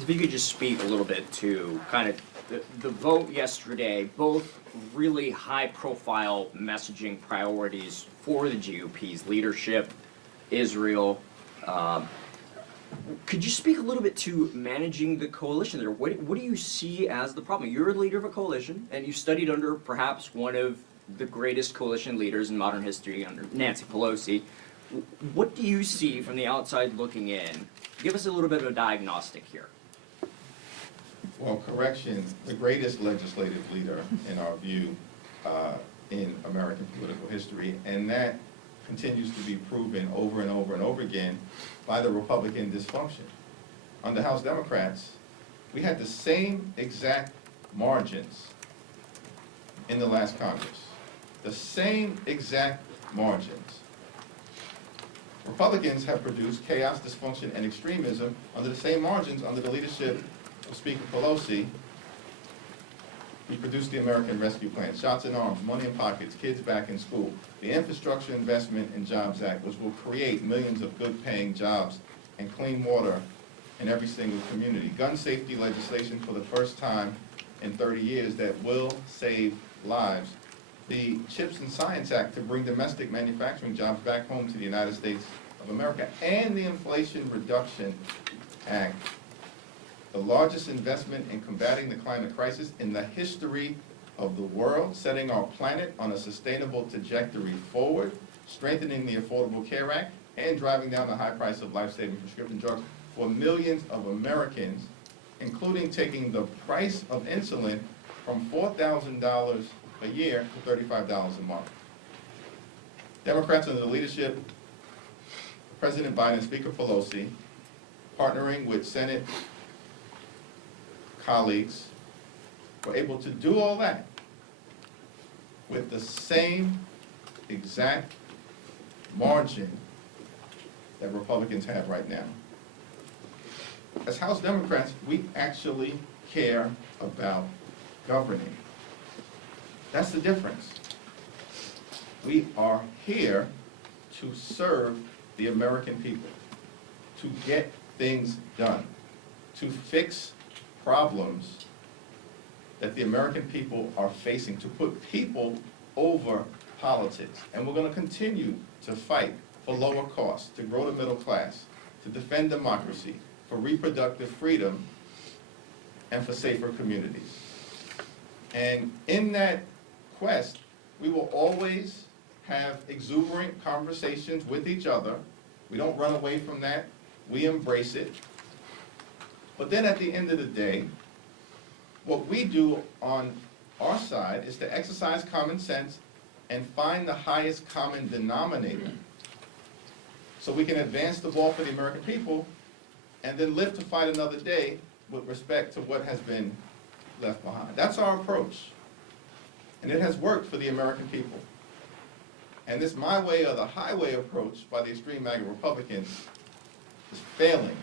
If you could just speak a little bit to kind of the vote yesterday, both really high-profile messaging priorities for the GOP's leadership, Israel. Could you speak a little bit to managing the coalition there? What do you see as the problem? You're a leader of a coalition, and you studied under perhaps one of the greatest coalition leaders in modern history, under Nancy Pelosi. What do you see from the outside looking in? Give us a little bit of a diagnostic here. Well, correction, the greatest legislative leader, in our view, in American political history, and that continues to be proven over and over and over again by the Republican dysfunction. Under House Democrats, we had the same exact margins in the last Congress. The same exact margins. Republicans have produced chaos, dysfunction, and extremism under the same margins under the leadership of Speaker Pelosi. We produced the American Rescue Plan, shots in arms, money in pockets, kids back in school, the Infrastructure Investment and Jobs Act, which will create millions of good-paying jobs and clean water in every single community. Gun safety legislation for the first time in 30 years that will save lives. The CHIPS and Science Act to bring domestic manufacturing jobs back home to the United States of America, and the Inflation Reduction Act, the largest investment in combating the climate crisis in the history of the world, setting our planet on a sustainable trajectory forward, strengthening the Affordable Care Act, and driving down the high price of life-saving prescription drugs for millions of Americans, including taking the price of insulin from $4,000 a year to $35 a month. Democrats under the leadership of President Biden and Speaker Pelosi, partnering with Senate colleagues, were able to do all that with the same exact margin that Republicans have right now. As House Democrats, we actually care about governing. That's the difference. We are here to serve the American people, to get things done, to fix problems that the American people are facing, to put people over politics. And we're going to continue to fight for lower costs, to grow the middle class, to defend democracy, for reproductive freedom, and for safer communities. And in that quest, we will always have exuberant conversations with each other. We don't run away from that. We embrace it. But then at the end of the day, what we do on our side is to exercise common sense and find the highest common denominator so we can advance the ball for the American people and then live to fight another day with respect to what has been left behind. That's our approach. And it has worked for the American people. And this my way or the highway approach by the extreme MAGA Republicans is failing